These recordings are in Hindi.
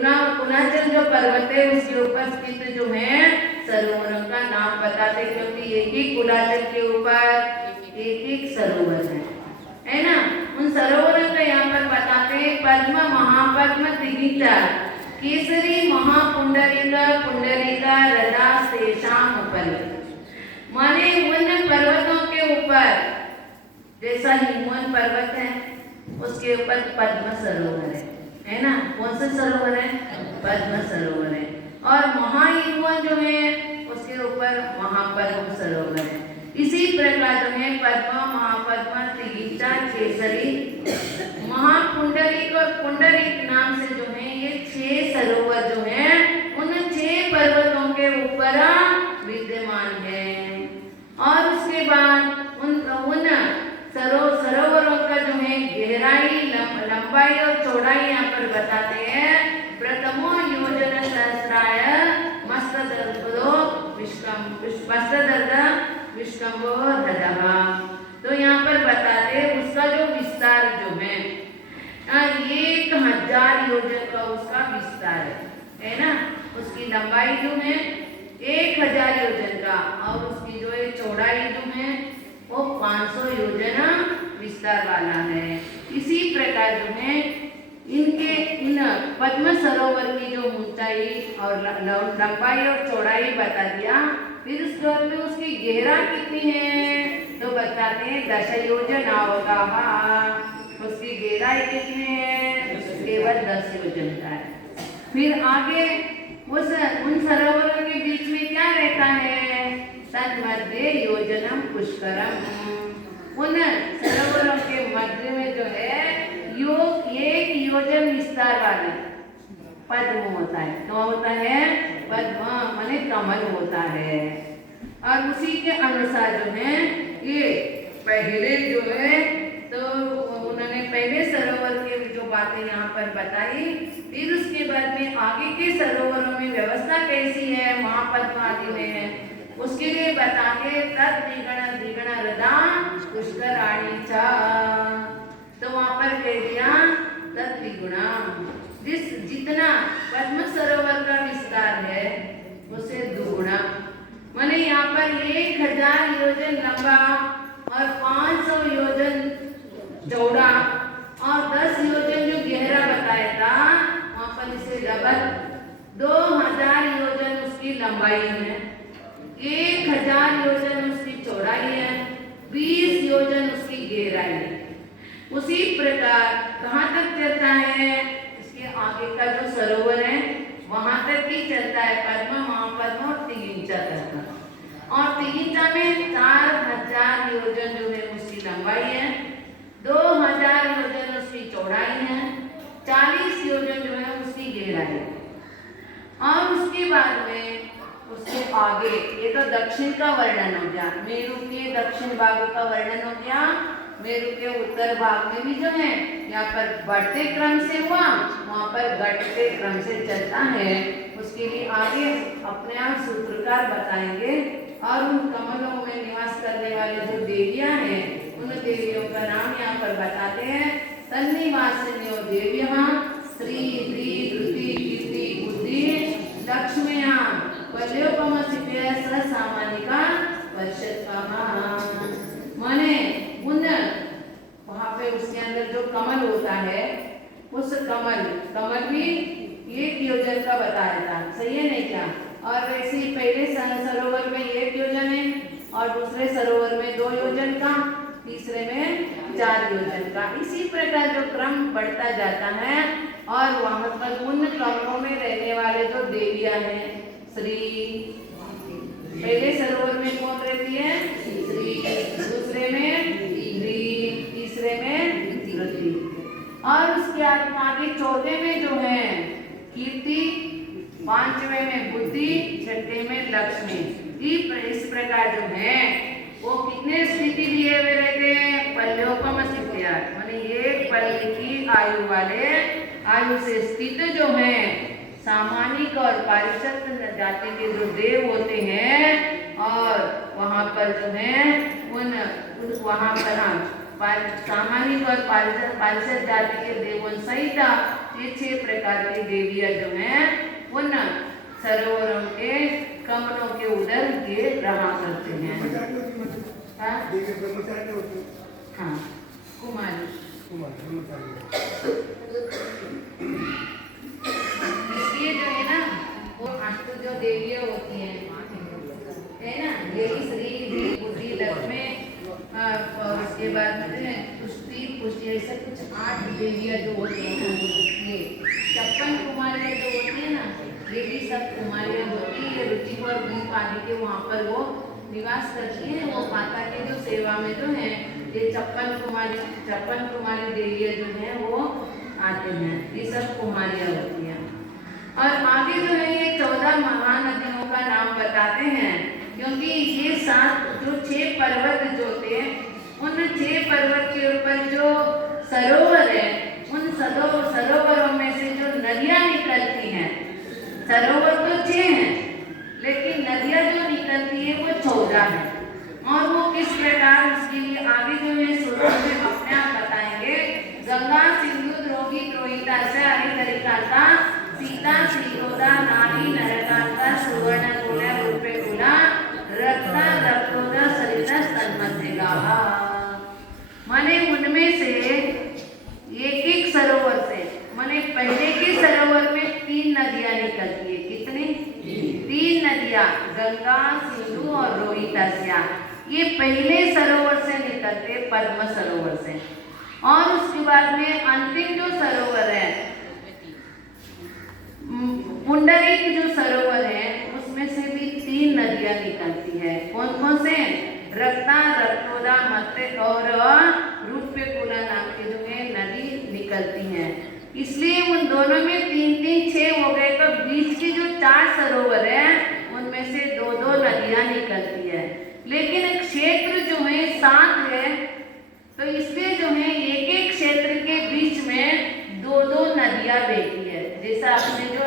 पुनाचल जो पर्वत है उसके ऊपर स्थित जो है सरोवरों का नाम बताते, क्योंकि एक ही कुलाचल के ऊपर एक एक सरोवर है ना। उन सरोवरों का यहाँ पर बताते हैं पद्म, महापद्म, दिगीचा, केसरी, महापुंडरीक, पुंडरीक, रदा शेषाम उपरि। माने उन पर्वतों के ऊपर, जैसा हिमवन पर्वत है उसके ऊपर पद्म सरोवर है ना। कौन सा सरोवर है? पद्म सरोवर है। और महाहिमवन जो है उसके ऊपर महापद्म सरोवर है। इसी प्रकार जो है पद्म, महापद्म, दिगीचा, केसरी, महापुंडरीक और पुंडरीक नाम से जो है ये 6 सरोवर जो है उन 6 पर्वतों के ऊपर विद्यमान है। और उसके बाद उन सरोवरों का जो है गहराई, लंबाई और चौड़ाई यहाँ पर बताते हैं। प्रथमो योजन सहस्राय मस्तदर्पदो विष्कम्भो हृदः। तो यहाँ पर बताते हैं उसका जो विस्तार जो है 1000 योजन का उसका विस्तार है ना। उसकी लंबाई जो है 1000 योजन का और उसकी जो है चौड़ाई जो है वो 500 योजन विस्तार वाला है। इसी प्रकार जो है इनके इन पद्म सरोवर की जो ऊंचाई और लंबाई और चौड़ाई बता दिया। फिर उसकी गहराई कितनी है तो बताते हैं 10 योजन अवगाह। उसकी गहराई कितनी है? केवल 10 योजन का है। फिर आगे उन सरोवरों के बीच में क्या रहता है? तन्मध्ये योजनम पुष्करम। उन सरोवरों के मध्य में जो है 1 योजन विस्तार वाला पद्म होता है। तो होता है पद्म माने कमल होता है। और उसी के अनुसार जो है ये पहले जो है तो उन्होंने पहले सरोवर के जो बातें यहाँ पर बताई। फिर उसके बाद में आगे के सरोवरों में व्यवस्था कैसी है, महापद्म आदि में है, उसके लिए बताते तद द्विगुण हृदा पुष्कराणी च। तो वहां पर कह दिया तद द्विगुणा, जितना पद्म सरोवर का विस्तार है उसे दुगुना। माने यहाँ पर 1000 योजन लंबा और 500 योजन चौड़ा और 10 योजन जो गहरा बताया था वहां पर इसे डबल 2000 योजन उसकी लंबाई है, 1000 योजन उसकी चौड़ाई है, 20 योजन उसकी गहराई है। उसी प्रकार कहाँ तक चलता है? इसके आगे का जो सरोवर है वहां तक ही चलता है पद्म, महापद्म और दिगीचा तक। और दिगीचा में 4000 योजन जो है उसकी लंबाई है, 2000 योजन उसकी चौड़ाई है, 40 योजन जो है उसकी गहराई है। और उसके बाद में उसके आगे ये तो दक्षिण का वर्णन हो गया, मेरु के दक्षिण भाग का वर्णन हो गया। मेरु के उत्तर भाग में भी जो है यहाँ पर बढ़ते क्रम से हुआ, वहाँ पर घटते क्रम से चलता है। उसके लिए आगे अपने आप सूत्रकार बताएंगे। और उन कमलों में निवास करने वाले जो देवियां हैं उन देवियों का नाम यहाँ पर बताते हैं। तन्निवासिन्यो देव्यः श्री द्रि धृति कीर्ति बुद्धि लक्ष्म्या वल्योपमसिभ्य सामानिका वर्षतः। माने उन वहाँ पे उसके अंदर जो कमल होता है उस कमल भी 1 योजन का बताया था, सही है नहीं क्या? और वैसे ही पहले सरोवर में 1 योजन है और दूसरे सरोवर में 2 योजन का, तीसरे में 4 योजन का। इसी प्रकार जो क्रम बढ़ता जाता है। और वहां पर उन कमलों में रहने वाले जो देवियां हैं श्री, पहले सरोवर में कौन रहती है? श्री, दूसरे में द्रि, तीसरे में धृति और उसके आगे चौथे में जो है कीर्ति, 5वें में बुद्धि, 6ठे में लक्ष्मी। इस प्रकार जो है वो कितने स्थिति लिए हुए रहते हैं? पल्योपम स्थितियां, माने एक पल्ले की आयु वाले, आयु से स्थित जो है सामानिक और पारिषद जाति के जो देव होते हैं। और वहां पर जो है वहां पर सामानिक और पारिषद जाति के देवों सहित ये 6 प्रकार की देवियां जो हैं उन सरोवरों के कमलों के उधर ये रहा करते हैं। हाँ हाँ कुमारी इसलिए जो है ना वो अष्ट जो देवियां होती हैं है ना, यही श्री बुद्धि लक्ष्मी और उसके बाद में पुष्टि पुष्टि ऐसे कुछ 8 देवियां जो होती हैं ना, ये 56 कुमारियां जो होती है ना, ये भी सब कुमारियां होती है। रुचि और भूप आदि के वहाँ पर वो निवास करती हैं। वो माता के जो सेवा में जो है ये 56 कुमारी देवियां जो है वो आते हैं। ये सब कुमारियां होती हैं। और आगे जो है ये 14 महानदियों का नाम बताते हैं, क्योंकि ये 6 पर्वत जो थे उन 6 पर्वत के ऊपर जो सरोवर है उन सरोवरों में से जो नदियां निकलती हैं, सरोवर तो 6 हैं लेकिन नदियां जो निकलती है वो 14 है। और वो किस प्रकार, उसके लिए आगे जो है सूत्र में अपने आप बताएंगे। गंगा सिंधु द्रोही द्रोहिता से हरितरिकाता सीता सीतोदा नारी नरकांता सुवर्ण कुला रूपे कुला रत्ना रत्नोदा सरिता तन्मध्यगाहा। माने उनमें से एक सरोवर से, माने पहले के सरोवर में 3 नदियां निकलती है। कितनी? 3 नदियां, गंगा सिंधु और रोहितास्या। ये पहले सरोवर से निकलते, पद्म सरोवर से। और उसके बाद में अंतिम जो सरोवर है पुंडरीक जो सरोवर है उसमें से भी 3 नदियां निकलती है। कौन कौन से? रत्ना रत्नोदा मत्ते और रूप्यकुला नाम के जो है नदी निकलती हैं। इसलिए उन दोनों में 3 6 हो गए, तो बीच के जो 4 सरोवर है उनमें से 2 नदियां निकलती है। लेकिन क्षेत्र जो है 7 है, तो इसलिए जो है एक क्षेत्र के बीच में 2 नदियां बहती है। जैसा आपने जो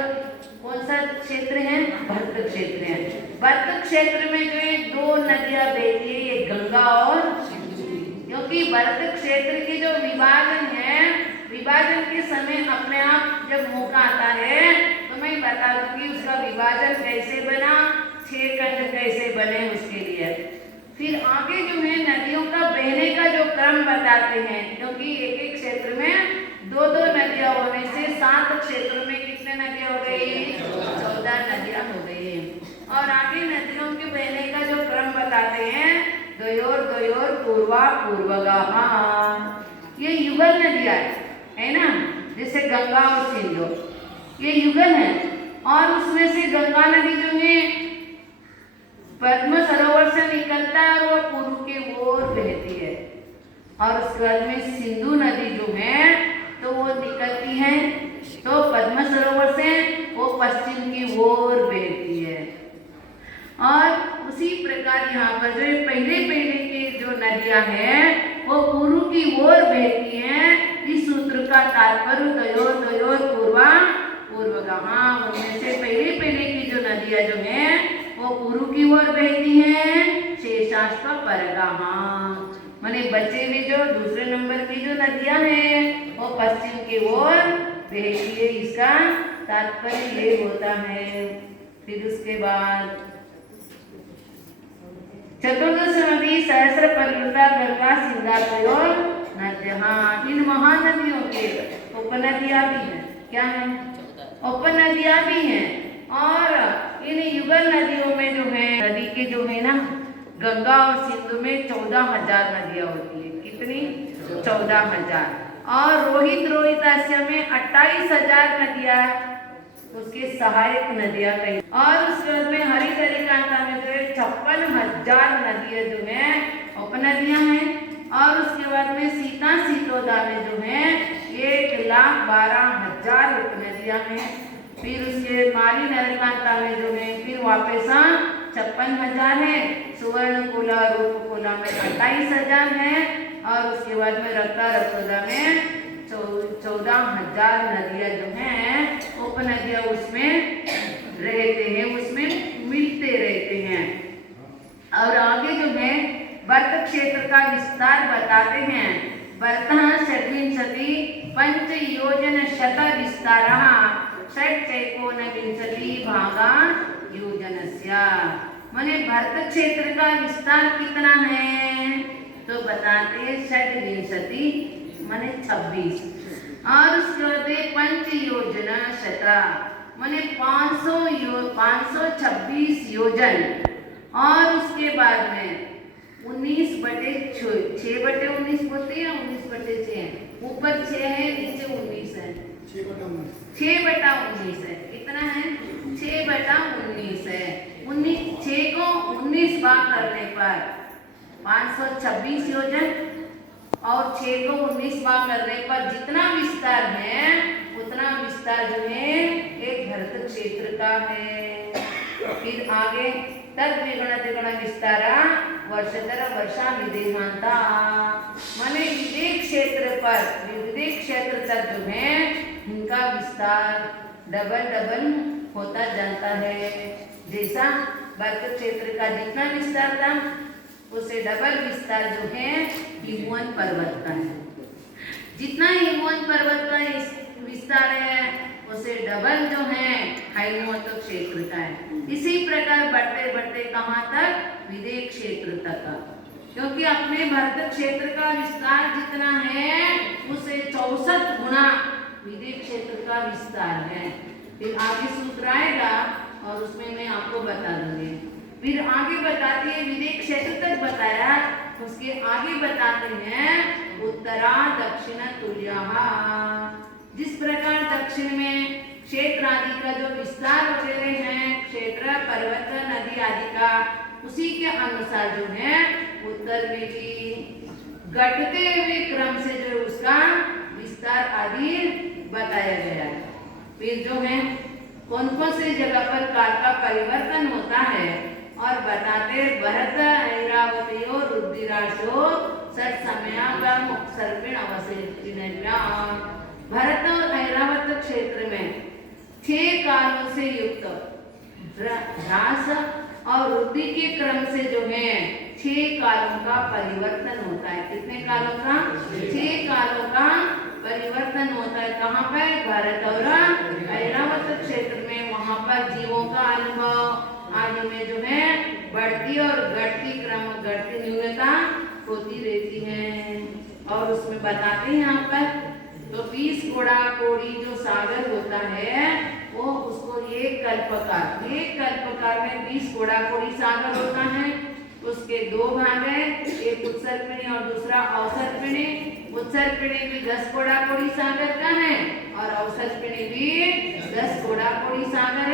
कौन सा क्षेत्र है, भरत क्षेत्र है, भरत क्षेत्र में जो है 2 नदियां बहती है, ये गंगा और, क्योंकि भरत क्षेत्र की जो विभाजन है, विभाजन के समय अपने आप जब मौका आता है तो मैं बता दूंगी उसका विभाजन कैसे बना, 6 खंड कैसे बने उसके लिए। फिर आगे जो है नदियों का बहने का जो क्रम बताते हैं, क्योंकि एक क्षेत्र में 2 नदियां होने से 7 क्षेत्रों में कितने नदियां हो गई? 14 नदियां हो गई। और आगे नदियों के बहने का जो क्रम बताते हैं, द्वयोर पूर्वा पूर्वगाहा। ये युगल नदियां है ना, जैसे गंगा और सिंधु, ये युगल है। और उसमें से गंगा नदी जो है पद्म सरोवर से निकलता है और वो पूर्व के ओर बहती है। और उसके बाद में सिंधु नदी जो है तो वो निकलती है तो पद्म सरोवर से वो पश्चिम की ओर बहती है। और उसी प्रकार यहाँ पर जो पहले के जो नदियां हैं वो पूर्व की ओर बहती हैं। इस सूत्र का तात्पर्य द्वयोर पूर्वा पूर्वगाहा। उनमें से पहले की जो नदियां जो हैं वो पूर्व की ओर बहती हैं, शेषाश्व परगाहा। माने बचे हुए जो दूसरे नंबर की जो नदियां हैं वो पश्चिम की ओर बहती है, इसका तात्पर्य ये होता है। फिर उसके बाद चतुर्दश नदी सहस्र परिवृता गंगा सिंगापुर नद्या। इन महानदियों के उपनदियां भी हैं। क्या है? उपनदियां भी हैं। और इन युगल नदियों में जो है नदी के जो है ना, गंगा और सिंधु में 14,000 नदियां होती है। कितनी? 14,000। और रोहितास्या में 28,000 नदियां, उसके सहायक नदियां कही। और उसके बाद में हरितरिकांता में जो है 56,000 नदियां जो है उपनदियां हैं। और उसके बाद में सीता सीतोदा में जो है 1,12,000 उपनदियां हैं। फिर उसके माली नरकांता में जो है फिर वापस 56,000 है। सुवर्णकुला रूपकुला में 28,000 है। और उसके बाद में रत्नोदा में 14,000 नदियां जो हैं उपनदियां उसमें रहते हैं, उसमें मिलते रहते हैं। और आगे जो है भरत क्षेत्र का विस्तार बताते हैं। भरतः षड्विंशति 5 योजन शत विस्तार एकोनविंशति भागा योजनस्य। माने भारत क्षेत्र का विस्तार कितना है तो बताते हैं षड्विंशति माने 26 और उसके बाद पंच योजना शता माने 526 योजन और उसके बाद में 19/6/19 बोलते हैं 19/6 ऊपर 6 है नीचे 19 है 6/19 है कितना है 6/19 है 6 को 19 भाग करने पर 526 योजन और 6 को 19 भाग करने पर जितना विस्तार है उतना विस्तार जो है एक भारत क्षेत्र का है। फिर आगे तद द्विगुण त्रिगुण विस्तारा वर्षतर वर्षा विदेहांता माने विदेश क्षेत्र तक जो है इनका विस्तार डबल होता जाता है। जैसा भारत क्षेत्र का जितना विस्तार था उसे डबल विस्तार जो है हिमवन पर्वत का है। जितना हिमवन पर्वत का विस्तार है उसे डबल जो है हाइमवत क्षेत्र का है। इसी प्रकार बढ़ते कहाँ तक विदेश क्षेत्र तक का, क्योंकि अपने भारत क्षेत्र का विस्तार जितना है उसे 64 गुना विदेश क्षेत्र का विस्तार है। फिर आगे सूत्र आएगा और उसमें मैं आपको बता दूंगी। फिर आगे बताती है विदेश क्षेत्र तक बताया, उसके आगे बताते हैं उत्तरा दक्षिण तुल्याः। जिस प्रकार दक्षिण में क्षेत्र आदि का जो विस्तार वगैरह है क्षेत्र पर्वत नदी आदि का उसी के अनुसार जो है उत्तर में भी घटते हुए क्रम से जो उसका विस्तार आदि बताया गया है। फिर जो है कौन कौन से जगह पर काल का परिवर्तन होता है और बताते भरत ऐरावती और रुद्राशो सट समयागम सर्पिण अवशेषिण्याम। भरत और ऐरावत क्षेत्र में 6 कालों से युक्त ह्रास और वृद्धि के क्रम से जो है 6 कालों का परिवर्तन होता है। कितने कालों का 6 कालों का परिवर्तन होता है। कहाँ पर भरत और ऐरावत क्षेत्र में वहां पर जीवों का अनुभव आदि में जो है बढ़ती और घटती न्यूनता होती रहती है। और उसमें बताते हैं यहाँ पर तो 20 कोड़ा कोड़ी जो सागर होता है वो उसको एक कल्पकार में 20 कोड़ा कोड़ी सागर होता है। उसके 2 भाग है, एक उत्सर्पिणी और दूसरा अवसर्पिणी। उत्सर्पिणी भी 10 कोड़ा कोड़ी सागर का है और अवसर्पिणी भी 10 कोड़ा कोड़ी सागर